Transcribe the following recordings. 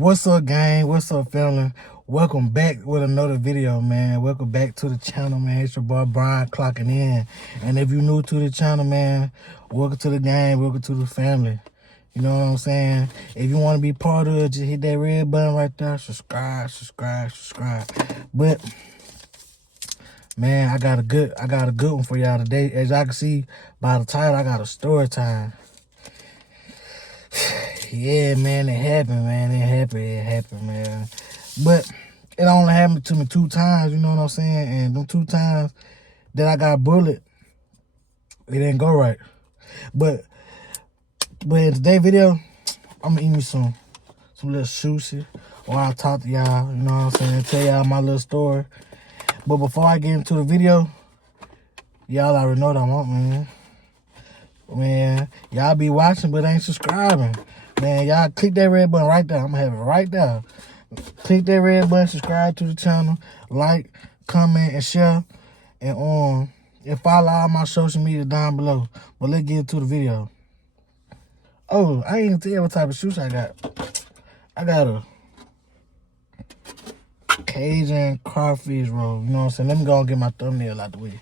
What's up, gang? What's up, family? Welcome back with another video, man. Welcome back to the channel, man. It's your boy Brian clocking in. And if you're new to the channel, man, welcome to the gang. Welcome to the family. You know what I'm saying? If you want to be part of it, just hit that red button right there. Subscribe. But man, I got a good one for y'all today. As y'all can see by the title, I got a story time. Yeah, man, it happened, man. It happened, man. But it only happened to me 2 times, you know what I'm saying? And them 2 times that I got bullied, it didn't go right. But in today's video, I'm gonna eat me some little sushi while I talk to y'all, you know what I'm saying? Tell y'all my little story. But before I get into the video, y'all already know what I'm up, man. Man, y'all be watching but ain't subscribing. Man, y'all click that red button right there. I'm gonna have it right there. Click that red button, subscribe to the channel, like, comment, and share. And follow all my social media down below. But let's get into the video. Oh, I ain't even tell you what type of sushi I got. I got a Cajun crawfish roll. You know what I'm saying? Let me go and get my thumbnail out the way.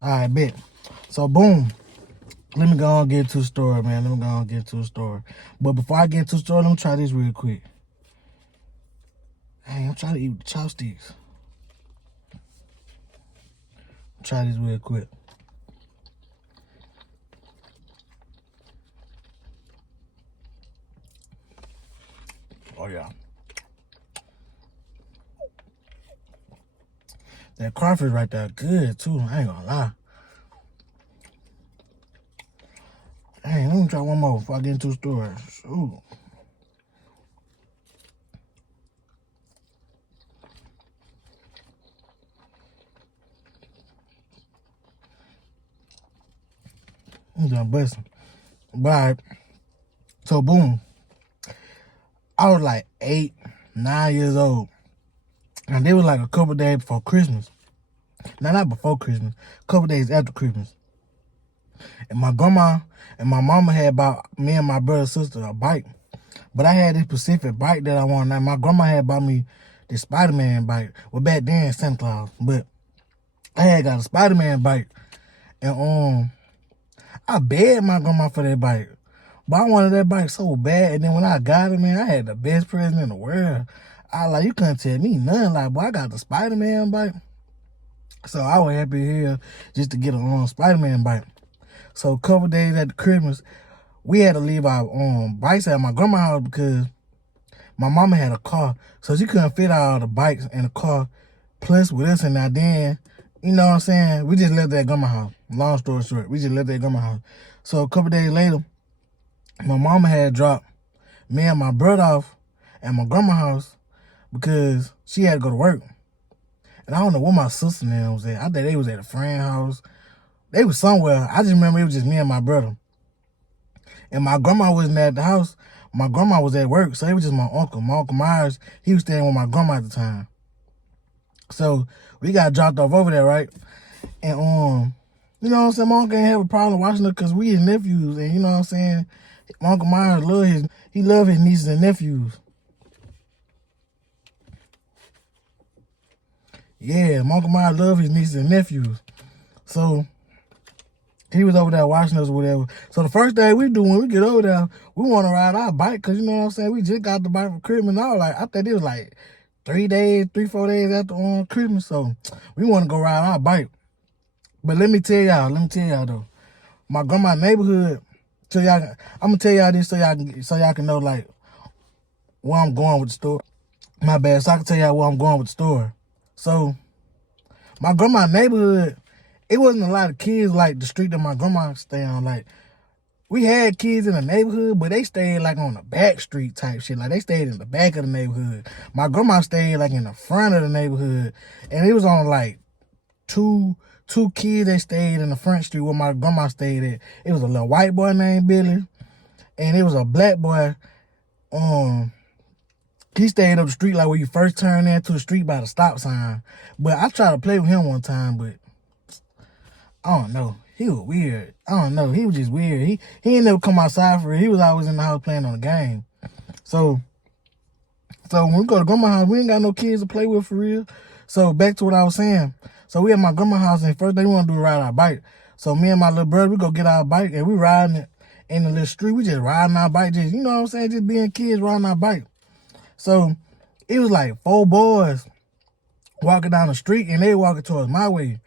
Alright, bet. So boom. Let me go and get to the story, man. But before I get to the story, let me try this real quick. Hey, I'm trying to eat with the chopsticks. Try this real quick. Oh, yeah. That crawfish right there good, too. I ain't gonna lie. Hey, let me try one more before I get into the story. Ooh. I'm done busting. But, so boom. I was like 8, 9 years old. And they was like a couple days before Christmas. Now, not before Christmas. A couple days after Christmas. And my grandma and my mama had bought me and my brother and sister a bike. But I had this specific bike that I wanted. Now, my grandma had bought me this Spider-Man bike. Well, back then, Santa Claus. But I had got a Spider-Man bike. And I begged my grandma for that bike. But I wanted that bike so bad. And then when I got it, man, I had the best present in the world. You couldn't tell me nothing. Like, boy, I got the Spider-Man bike. So I was happy here just to get a Spider-Man bike. So a couple days after Christmas, we had to leave our bikes at my grandma's house because my mama had a car. So she couldn't fit all the bikes in the car plus with us. And now then, you know what I'm saying? We just left at grandma's house. Long story short, we just left at grandma's house. So a couple days later, my mama had dropped me and my brother off at my grandma's house because she had to go to work. And I don't know where my sister and them was at. I think they was at a friend's house. They was somewhere. I just remember it was just me and my brother. And my grandma wasn't at the house. My grandma was at work, so it was just my uncle. My Uncle Myers, he was staying with my grandma at the time. So we got dropped off over there, right? And you know what I'm saying? My uncle ain't have a problem watching it because we his nephews. And you know what I'm saying? My Uncle Myers love his nieces and nephews. Yeah, my Uncle Myers love his nieces and nephews. So he was over there watching us or whatever. So the first thing we do when we get over there, we want to ride our bike because, you know what I'm saying, we just got the bike from Christmas. And I think it was like 4 days after Christmas. So we want to go ride our bike. But let me tell y'all though, my grandma's neighborhood, I'm going to tell y'all this so y'all can know like where I'm going with the story. My bad, so I can tell y'all where I'm going with the story. So my grandma's neighborhood, it wasn't a lot of kids like the street that my grandma stayed on. Like, we had kids in the neighborhood, but they stayed like on the back street type shit. Like, they stayed in the back of the neighborhood. My grandma stayed like in the front of the neighborhood. And it was on like two kids that stayed in the front street where my grandma stayed at. It was a little white boy named Billy. And it was a black boy. He stayed up the street like where you first turn into the street by the stop sign. But I tried to play with him one time, but I don't know. He was weird. I don't know. He was just weird. He ain't never come outside for real. He was always in the house playing on the game. So when we go to grandma's house, we ain't got no kids to play with for real. So back to what I was saying. So we at my grandma's house, and first thing we want to do is ride our bike. So me and my little brother, we go get our bike, and we riding it in the little street. We just riding our bike, just, you know what I'm saying, just being kids riding our bike. So it was like 4 boys walking down the street, and they walking towards my way.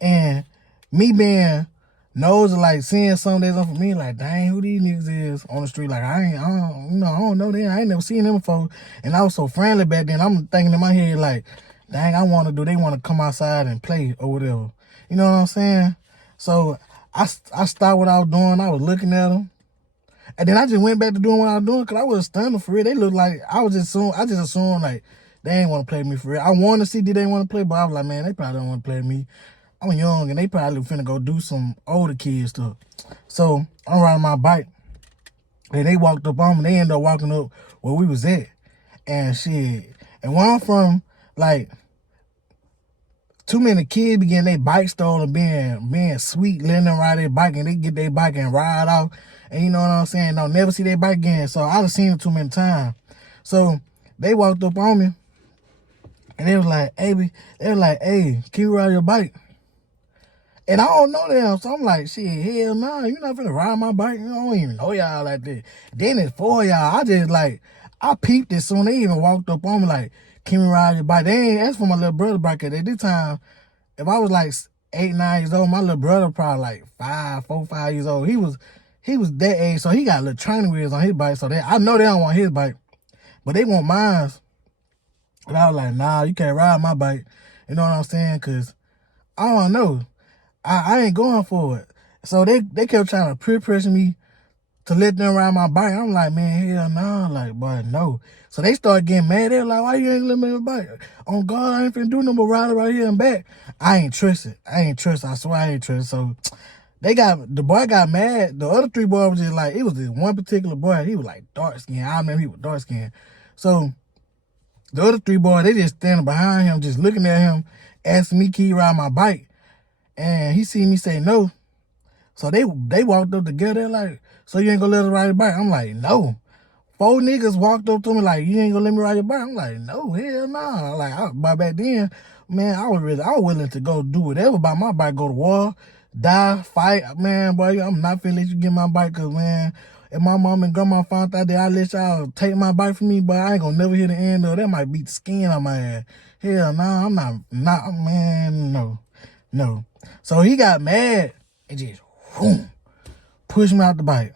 And me being nosy, like seeing some days on for me, like, dang, who these niggas is on the street? Like, I don't know them. I ain't never seen them before. And I was so friendly back then. I'm thinking in my head, like, dang, they want to come outside and play or whatever. You know what I'm saying? So I stopped what I was doing. I was looking at them. And then I just went back to doing what I was doing because I was stunned for real. They looked like, I just assumed like they ain't want to play with me for real. I wanted to see did they want to play, but I was like, man, they probably don't want to play with me. I'm young, and they probably finna go do some older kids stuff. So I'm riding my bike, and they walked up on me. They ended up walking up where we was at, and shit. And where I'm from, like, too many kids be getting their bike stolen, being sweet, letting them ride their bike, and they get their bike and ride off. And you know what I'm saying? They'll never see their bike again. So I done seen it too many times. So they walked up on me, and they was like, hey, can you ride your bike? And I don't know them, so I'm like, shit, hell no, you not finna ride my bike. I don't even know y'all like that. Then it's 4 y'all. I peeped it soon. They even walked up on me like, can we ride your bike? They ain't asked for my little brother bike at this time. If I was like 8, 9 years old, my little brother probably like 4, 5 years old. He was that age, so he got little training wheels on his bike. So I know they don't want his bike, but they want mine. And I was like, nah, you can't ride my bike. You know what I'm saying? Because I don't know. I ain't going for it. So they kept trying to peer pressure me to let them ride my bike. I'm like, man, hell no. Like, boy, no. So they started getting mad. They're like, why you ain't let me on my bike? On God, I ain't finna do no more riding right here and back. I ain't trust it. I swear I ain't trust it. So the boy got mad. The other 3 boys was just like, it was this one particular boy. He was like dark skinned. I remember he was dark skinned. So the other 3 boys, they just standing behind him, just looking at him, asking me, can you ride my bike? And he seen me say no. So they walked up together like, so you ain't gonna let us ride your bike? I'm like, no. 4 niggas walked up to me like, you ain't gonna let me ride your bike? I'm like, no, hell no. Like, by back then, man, I was willing to go do whatever by my bike, go to war, die, fight. Man, boy, I'm not finna let you get my bike, cause man, if my mom and grandma found out that I let y'all take my bike from me, but I ain't gonna never hear the end of it. That might beat the skin on my ass. Hell no, I'm not, man, no. So he got mad and just pushed me out the bike.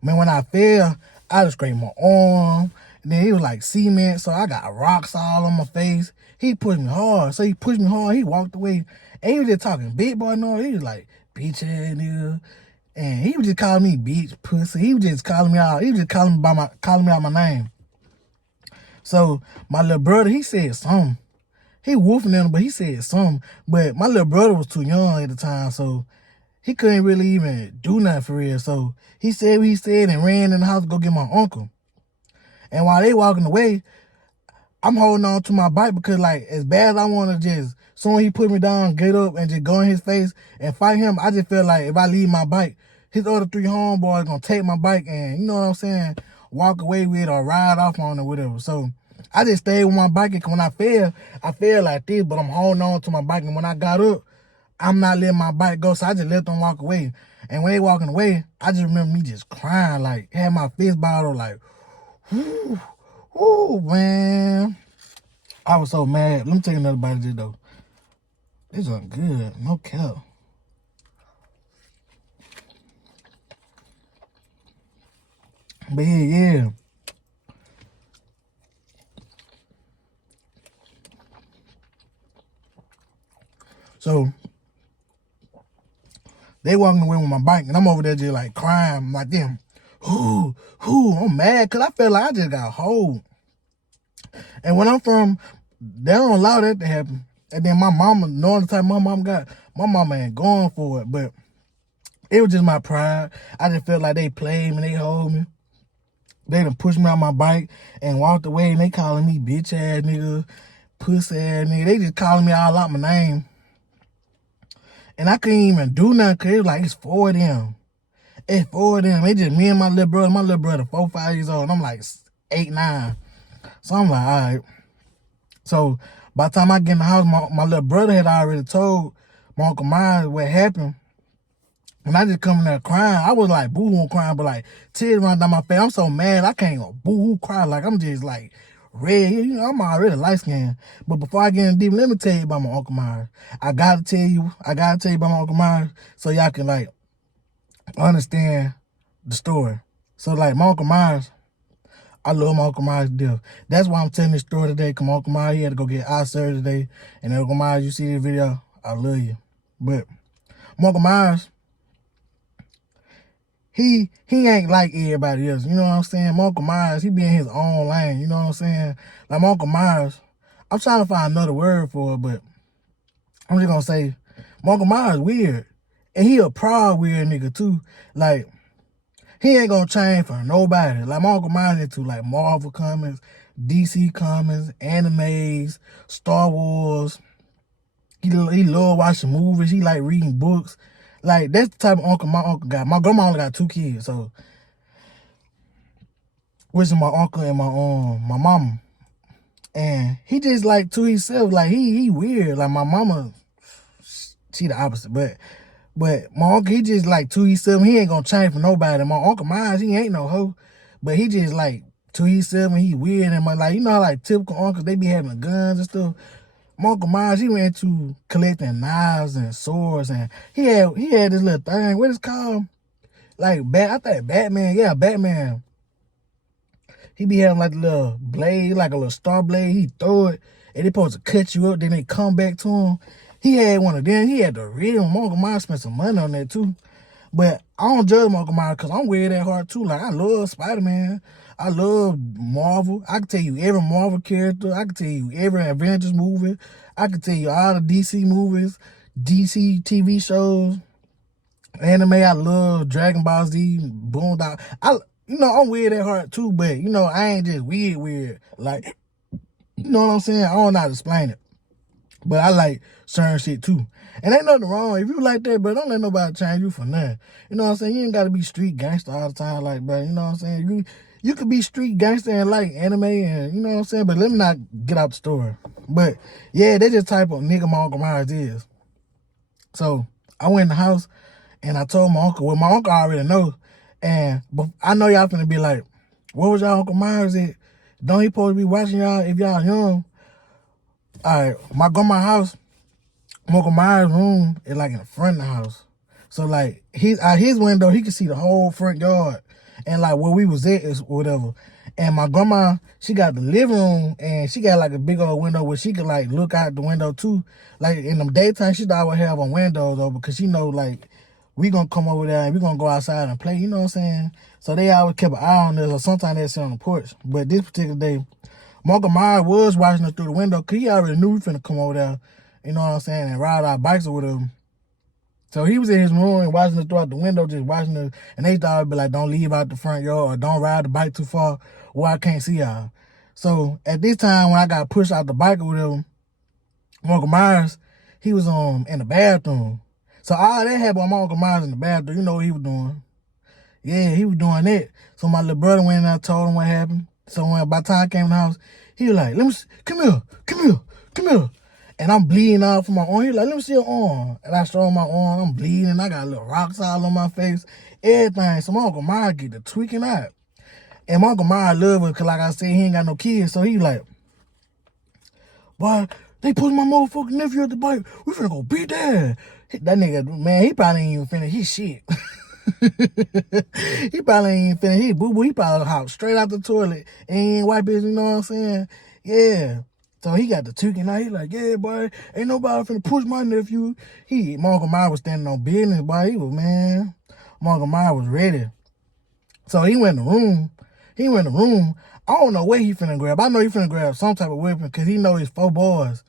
Man, when I fell, I just scraped my arm. And then it was like cement, so I got rocks all on my face. He pushed me hard. So he pushed me hard. He walked away. And he was just talking big boy noise. He was like, bitch ass nigga. And he was just calling me bitch, pussy. He was just calling me out. He was just calling me out my name. So my little brother, he said something. He woofing at him, but he said something. But my little brother was too young at the time, so he couldn't really even do nothing for real. So he said what he said and ran in the house to go get my uncle. And while they walking away, I'm holding on to my bike because, like, as bad as I want to just, soon he put me down, get up, and just go in his face and fight him, I just feel like if I leave my bike, his other 3 homeboys going to take my bike and, you know what I'm saying, walk away with it or ride off on it or whatever. So I just stayed with my bike, and when I fell like this, but I'm holding on to my bike. And when I got up, I'm not letting my bike go, so I just let them walk away. And when they walking away, I just remember me just crying, like, had my fist bottle, like, whoo, man. I was so mad. Let me take another bite of this, though. This is good, no cap. But yeah. So they walking away with my bike, and I'm over there just like crying. I'm like, damn, I'm mad because I felt like I just got hold. And when I'm from, they don't allow that to happen. And then my mama, knowing the type my mom got, my mama ain't going for it. But it was just my pride. I just felt like they played me, they hold me. They done pushed me on my bike and walked away, and they calling me bitch ass nigga, pussy ass nigga. They just calling me all out my name. And I couldn't even do nothing because it was like, it's 4 of them. It's 4 of them. It's just me and my little brother. My little brother 4, 5 years old. And I'm like 8, 9. So I'm like, all right. So by the time I get in the house, my little brother had already told my Uncle Myers what happened. And I just come in there crying. I was like boo-hoo crying, but like tears running down my face. I'm so mad. I can't go boo-hoo cry. Like I'm just like red. You know, I'm already light-skinned. But before I get in deep, let me tell you about my Uncle Myers. I gotta tell you about my Uncle Myers so y'all can like understand the story. So like my Uncle Myers, I love my Uncle Myers to death. That's why I'm telling this story today. Cause my Uncle Myers, he had to go get eye surgery today. And Uncle Myers, you see this video, I love you. But my Uncle Myers, he ain't like everybody else. You know what I'm saying? My Uncle Myers, he be in his own lane. You know what I'm saying? Like my Uncle Myers, I'm trying to find another word for it, but I'm just gonna say my Uncle Myers weird. And he a proud weird nigga too. Like, he ain't gonna change for nobody. Like my Uncle Myers into like Marvel comics, DC comics, animes, Star Wars. He love watching movies. He like reading books. Like, that's the type of uncle my uncle got. My grandma only got 2 kids, so which is my uncle and my mama. And he just like to himself, like he weird. Like my mama, she the opposite, but my uncle, he just like to himself. He ain't gonna change for nobody. My Uncle Myers, he ain't no hoe, but he just like to himself and he weird. And like, you know how like typical uncles, they be having guns and stuff. My Uncle Myers, he went into collecting knives and swords, and he had this little thing. What is it called? Like I think Batman. Yeah, Batman. He be having like a little blade, like a little star blade. He throw it, and they supposed to cut you up. Then they come back to him. He had one of them. He had the real. My Uncle Myers spent some money on that too. But I don't judge my Uncle Myers because I'm weird at heart too. Like, I love Spider-Man. I love Marvel. I can tell you every Marvel character. I can tell you every Avengers movie. I can tell you all the DC movies, DC TV shows, anime. I love Dragon Ball Z, Boondock. I'm weird at heart too, but I ain't just weird. Like, you know what I'm saying? I don't know how to explain it. But I like certain shit too. And ain't nothing wrong. If you like that, but don't let nobody change you for nothing. You know what I'm saying? You ain't gotta be street gangster all the time, like, bro. You know what I'm saying? You could be street gangster and like anime and you know what I'm saying? But let me not get out the story. But yeah, that's just type of nigga my Uncle Myers is. So I went in the house and I told my uncle, well, my uncle already knows. But I know y'all finna be like, what was y'all Uncle Myers at? Don't he supposed to be watching y'all if y'all young? All right, my grandma's house, my Uncle Myers' room is like in the front of the house. So like out his window, he could see the whole front yard. And like where we was at is whatever. And my grandma, she got the living room and she got like a big old window where she could like look out the window too. Like in the daytime, she always have a window though because she know like we gonna come over there and we gonna go outside and play, you know what I'm saying? So they always kept an eye on us or sometimes they sit on the porch. But this particular day, my Uncle Myers was watching us through the window because he already knew we finna come over there, you know what I'm saying, and ride our bikes with him. So he was in his room and watching us throughout the window, just watching us. And they thought it'd be like, don't leave out the front yard or don't ride the bike too far where I can't see y'all. So at this time when I got pushed out the bike with him, my Uncle Myers, he was in the bathroom. So all that happened with my Uncle Myers in the bathroom. You know what he was doing. Yeah, he was doing that. So my little brother went in there and told him what happened. So by the time I came in the house, he was like, come here. And I'm bleeding out from my arm. He was like, let me see your arm. And I showed him my arm. I'm bleeding. I got little rocks all on my face. Everything. So my Uncle Myers get the tweaking out. And my Uncle Myers love it because, like I said, he ain't got no kids. So he like, boy, they put my motherfucking nephew at the bike. We finna go beat that. That nigga, man, he probably ain't even finished his shit. He probably ain't finished his boo-boo. He probably hopped straight out the toilet and he ain't wipe his, you know what I'm saying? Yeah. So he got the tweaking out. He like, yeah, boy, ain't nobody finna push my nephew. My Uncle Myers was standing on business, boy. My Uncle Myers was ready. So he went in the room. I don't know what he finna grab. I know he finna grab some type of weapon because he know his 4 boys.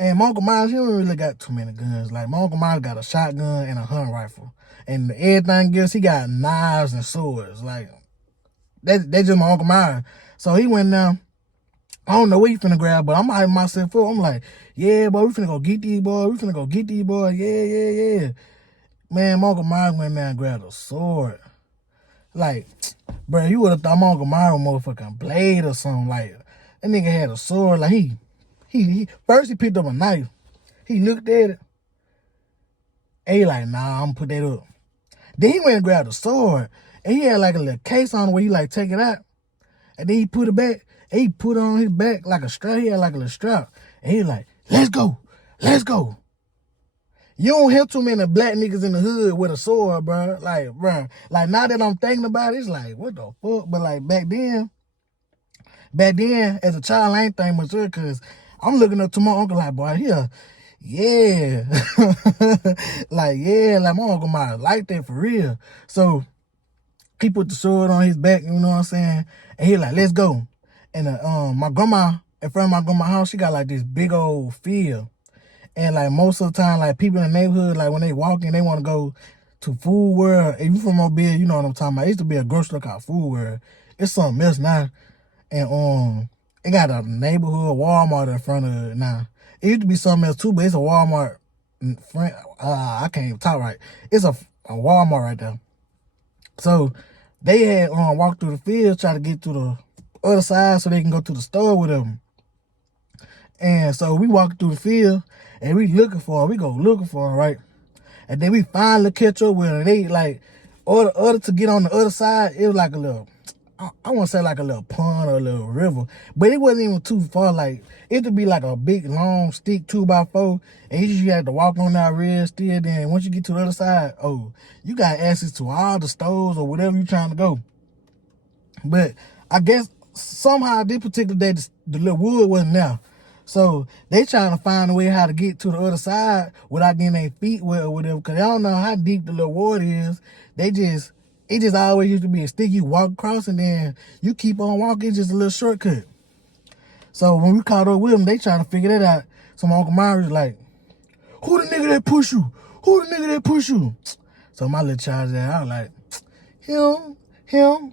And my Uncle Myers, he don't really got too many guns. Like, my Uncle Myers got a shotgun and a hunting rifle. And everything else, he got knives and swords. Like, that's just my Uncle Myers. So he went down I don't know what he finna grab, but I'm hyping myself up. I'm like, yeah, boy, we finna go get these boys. We finna go get these boys. Yeah, yeah, yeah. Man, my Uncle Myers went there and grabbed a sword. Like, bro, you would have thought my Uncle Myers was motherfucking blade or something. Like, that nigga had a sword. Like, he first he picked up a knife. He looked at it. And he like, nah, I'm gonna put that up. Then he went and grabbed a sword. And he had like a little case on where he like take it out. And then he put it back. And he put it on his back like a strap. He had like a little strap. And he like, let's go. Let's go. You don't hear too many black niggas in the hood with a sword, bro. Like, bro. Like, now that I'm thinking about it, it's like, what the fuck? But like, back then, as a child, I ain't think much of it because I'm looking up to my uncle like, boy, yeah. Like, yeah, like my uncle might like that for real. So he put the sword on his back, you know what I'm saying? And he like, let's go. And my grandma, in front of my grandma's house, she got like this big old field. And like most of the time, like people in the neighborhood, like when they walk in, they want to go to Food World. If you from Mobile, you know what I'm talking about. It used to be a grocery store called Food World. It's something else now. And it got a neighborhood Walmart in front of it now. It used to be something else too, but it's a Walmart in front. I can't even talk right. It's a Walmart right there. So they had walked through the field, try to get to the other side so they can go to the store with them. And so we walked through the field and we looking for her. We go looking for her, right? And then we finally catch up with her. They like order to get on the other side. It was like a little, I want to say like a little pond or a little river, but it wasn't even too far. Like it would be like a big long stick 2x4, and you had to walk on that real still. Then once you get to the other side, oh, you got access to all the stores or whatever you trying to go. But I guess somehow this particular day the little wood wasn't there. So they trying to find a way how to get to the other side without getting their feet wet or whatever, because they don't know how deep the little water is. It just always used to be a stick you walk across and then you keep on walking. It's just a little shortcut. So when we caught up with them, they trying to figure that out. So my Uncle Myers was like, who the nigga that push you? Who the nigga that push you? So my little child there, I was like, him.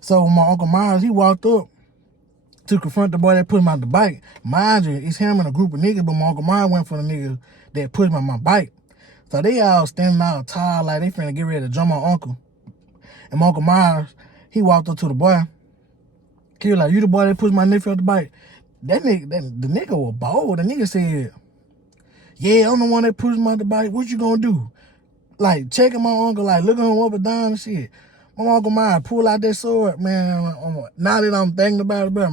So my Uncle Myers, he walked up to confront the boy that put him out the bike. Mind you, it's him and a group of niggas, but my Uncle Myers went for the nigga that put him on my bike. So they all standing out tall like they finna get ready to jump my uncle. And my Uncle Myers, he walked up to the boy. He was like, you the boy that pushed my nephew off the bike? The nigga was bold. The nigga said, yeah, I'm the one that pushed him off the bike. What you gonna do? Like, checking my uncle, like, looking him up and down and shit. My Uncle Myers pull out that sword, man. Now that I'm thinking about it, bro,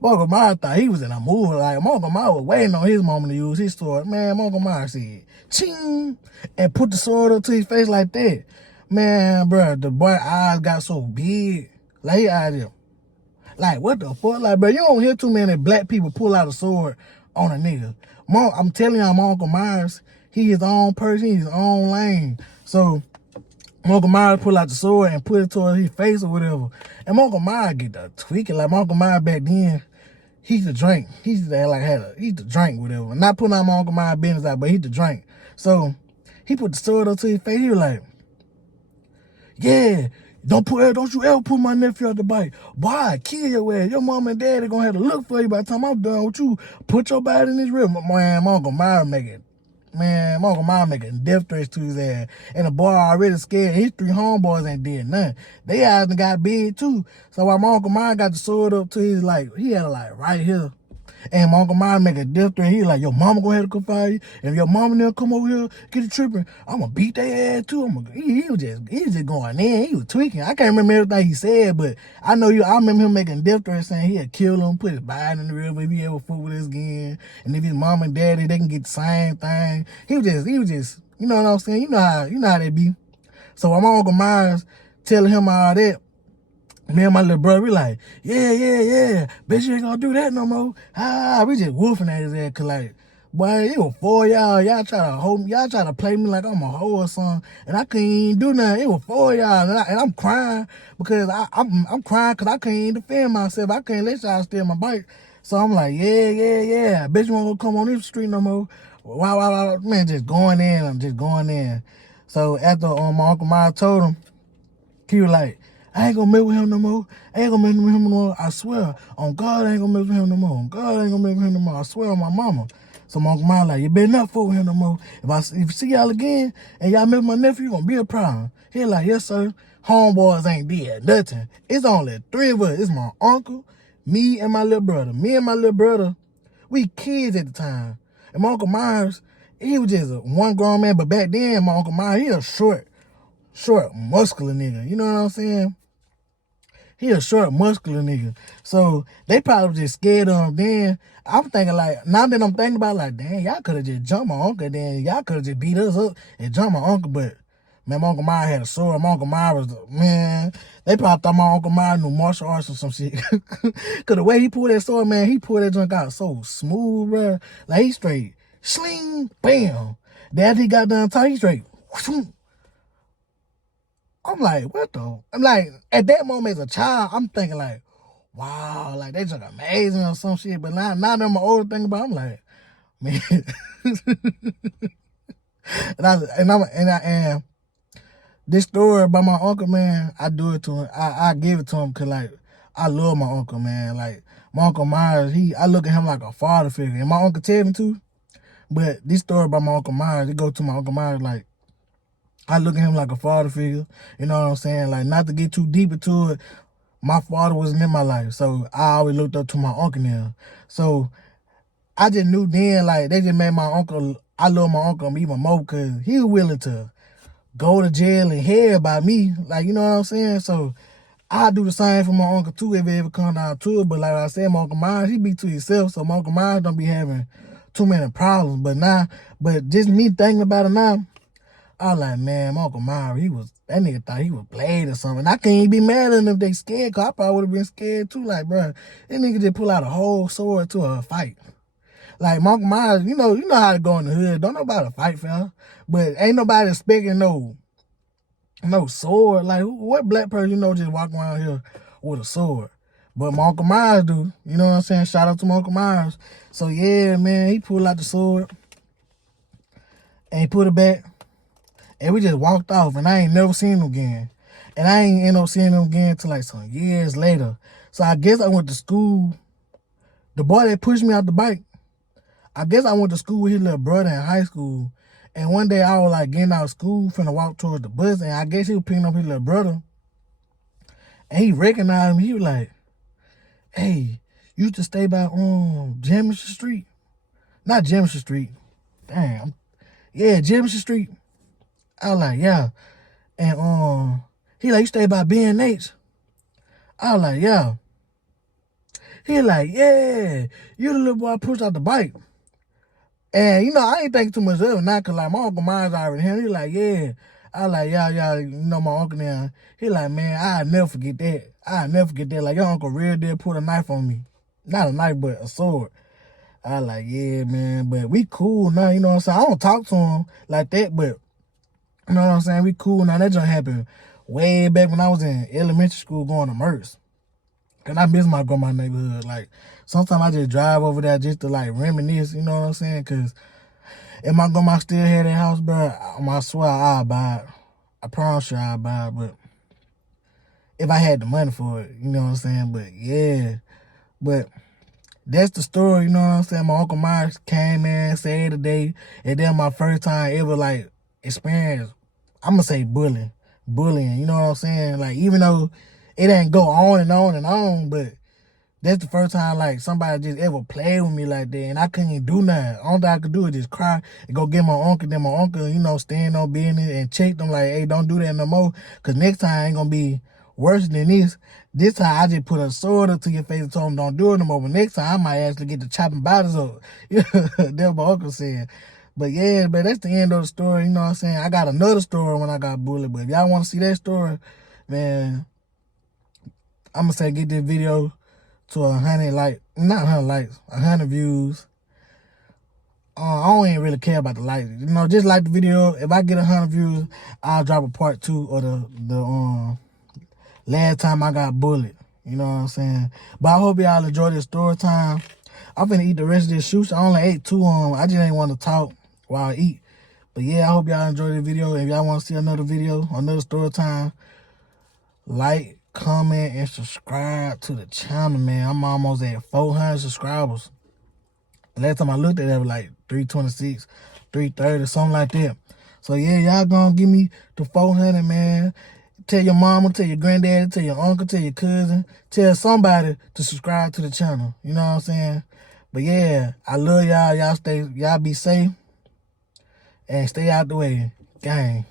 my Uncle Myers thought he was in a movie. Like, my Uncle Myers was waiting on his moment to use his sword. Man, my Uncle Myers said, ching, and put the sword up to his face like that. Man, bro, the boy eyes got so big. Like, he eyes him. Like, what the fuck? Like, bro, you don't hear too many black people pull out a sword on a nigga. I'm telling y'all, my Uncle Myers, he his own person, he's his own lane. So, my Uncle Myers pull out the sword and put it towards his face or whatever. And my Uncle Myers get the tweaking. Like, my Uncle Myers back then, he used to drink. He used to drink, whatever. Not putting out my Uncle Myers business out, but he used to drink. So, he put the sword up to his face. He was like, yeah, don't you ever put my nephew on the bike. Boy, I kill your ass. Your mom and daddy gonna have to look for you by the time I'm done with you. Put your body in this river. Man, my Uncle Myers making death threats to his ass. And the boy already scared. His 3 homeboys ain't did nothing. They eyes done got big too. So while my Uncle Myers got the sword up to his, like, he had it like right here. And my Uncle Myers make a death threat. He like, your mama gonna have to come find you. If your mama never come over here, get you tripping, I'm gonna beat their ass too. He was just going in. He was tweaking. I can't remember everything he said, but I remember him making death threats saying he'd kill him, put his body in the river if he ever fool with us again. And if his mom and daddy, they can get the same thing. He was just, you know what I'm saying? You know how they be. So while my Uncle Myers telling him all that, me and my little brother, we like, yeah. Bet you ain't gonna do that no more. We just woofing at his ass, cause like, boy, it was 4 of y'all. Y'all try to play me like I'm a hoe or something, and I couldn't even do nothing. It was 4 of y'all, and I'm crying because I'm crying because I couldn't even defend myself. I couldn't let y'all steal my bike. So I'm like, yeah. Bet you won't come on this street no more. Wow, man, just going in. I'm just going in. So after my Uncle Myers told him, he was like, I ain't gonna mess with him no more. I ain't gonna mess with him no more. I swear. On God, I ain't gonna mess with him no more. On God, I ain't gonna mess with him no more. I swear on my mama. So my uncle Myers like, you better not fuck with him no more. If you see y'all again and y'all mess with my nephew, you gonna be a problem. He like, yes, sir. Homeboys ain't did nothing. It's only 3 of us. It's my uncle, me, and my little brother. Me and my little brother, we kids at the time. And my Uncle Myers, he was just one grown man. But back then, my Uncle Myers, he a short, muscular nigga. You know what I'm saying? He a short, muscular nigga. So they probably just scared of him. Then I'm thinking like, now that I'm thinking about it, like, dang, y'all could have just jumped my uncle. Then y'all could have just beat us up and jumped my uncle. But man, my Uncle Myers had a sword. My Uncle Myers was, man, they probably thought my Uncle Myers knew martial arts or some shit. Cause the way he pulled that sword, man, he pulled that junk out so smooth, bro. Like he straight, sling, bam. Then he got done talking, he straight, whoosh. I'm like, what the? I'm like, at that moment as a child, I'm thinking like, wow, like they just amazing or some shit. But now that I'm older thinking about it, I'm like, man. and this story about my uncle, man, I do it to him. I give it to him because like I love my uncle, man. Like my Uncle Myers, I look at him like a father figure. And my uncle tell me too. But this story about my Uncle Myers, it go to my Uncle Myers like, I look at him like a father figure, you know what I'm saying? Like, not to get too deep into it, my father wasn't in my life, so I always looked up to my uncle now. So I just knew then, like, they just made my uncle, I love my uncle even more because he was willing to go to jail and hear about me, like, you know what I'm saying? So I do the same for my uncle too if it ever come down to it, but like I said, my Uncle Myers, he be to himself, so my Uncle Myers don't be having too many problems, but just me thinking about it now, I was like, man, my Uncle Myers, that nigga thought he was played or something. I can't even be mad at him if they scared, because I probably would have been scared too. Like, bro, that nigga just pull out a whole sword to a fight. Like, my Uncle Myers, you know how to go in the hood. Don't nobody fight, fam. But ain't nobody expecting no sword. Like, what black person just walking around here with a sword? But my Uncle Myers do. You know what I'm saying? Shout out to my Uncle Myers. So, yeah, man, he pulled out the sword and he put it back. And we just walked off, and I ain't never seen him again. And I ain't end up seeing him again until like some years later. So I guess I went to school. The boy that pushed me out the bike, I guess I went to school with his little brother in high school. And one day I was like getting out of school, finna walk towards the bus, and I guess he was picking up his little brother. And he recognized me. He was like, hey, you used to stay by Jefferson Street? Not Jefferson Street. Damn. Yeah, Jefferson Street. I was like, yeah. And he like, you stay by B&H? I was like, yeah. He like, yeah, you the little boy pushed out the bike. And, I ain't thinking too much of it now, because, like, my Uncle Myers already here. He like, yeah. I was like, yeah, my uncle now. He like, man, I'll never forget that. I'll never forget that. Like, your uncle real did put a knife on me. Not a knife, but a sword. I was like, yeah, man, but we cool now, you know what I'm saying? I don't talk to him like that, but you know what I'm saying? We cool now. That just happened way back when I was in elementary school going to Merce. And I miss my grandma's neighborhood. Like, sometimes I just drive over there just to, like, reminisce, you know what I'm saying? Because if my grandma still had that house, bro, I swear I'll buy it. I promise you I'll buy it. But if I had the money for it, you know what I'm saying? But, yeah. But that's the story, you know what I'm saying? My Uncle Myers came in, saved the day. And then my first time ever, like, experience, I'm going to say bullying, you know what I'm saying? Like, even though it ain't go on and on and on, but that's the first time, like, somebody just ever played with me like that, and I couldn't do nothing. All that I could do is just cry and go get my uncle. Then my uncle, stand on business and check them like, hey, don't do that no more, because next time ain't going to be worse than this. This time I just put a sword up to your face and told him don't do it no more, but next time I might actually get to chopping bodies up. That's what my uncle said. But yeah, but that's the end of the story, you know what I'm saying? I got another story when I got bullied, but if y'all want to see that story, man, I'm going to say get this video to 100 likes, not 100 likes, 100 views. I don't even really care about the likes. Just like the video. If I get 100 views, I'll drop a part 2 of the last time I got bullied. You know what I'm saying? But I hope y'all enjoy this story time. I'm finna eat the rest of this shoot. I only ate 2 of them. I just ain't want to talk while I eat. But yeah, I hope y'all enjoy the video. If y'all want to see another video, another story time, like, comment, and subscribe to the channel, man. I'm almost at 400 subscribers. Last time I looked at it, it was like 326, 330, something like that. So, yeah, y'all gonna give me the 400, man. Tell your mama, tell your granddaddy, tell your uncle, tell your cousin, tell somebody to subscribe to the channel. You know what I'm saying? But, yeah, I love y'all. Y'all be safe and stay out the way. Gang.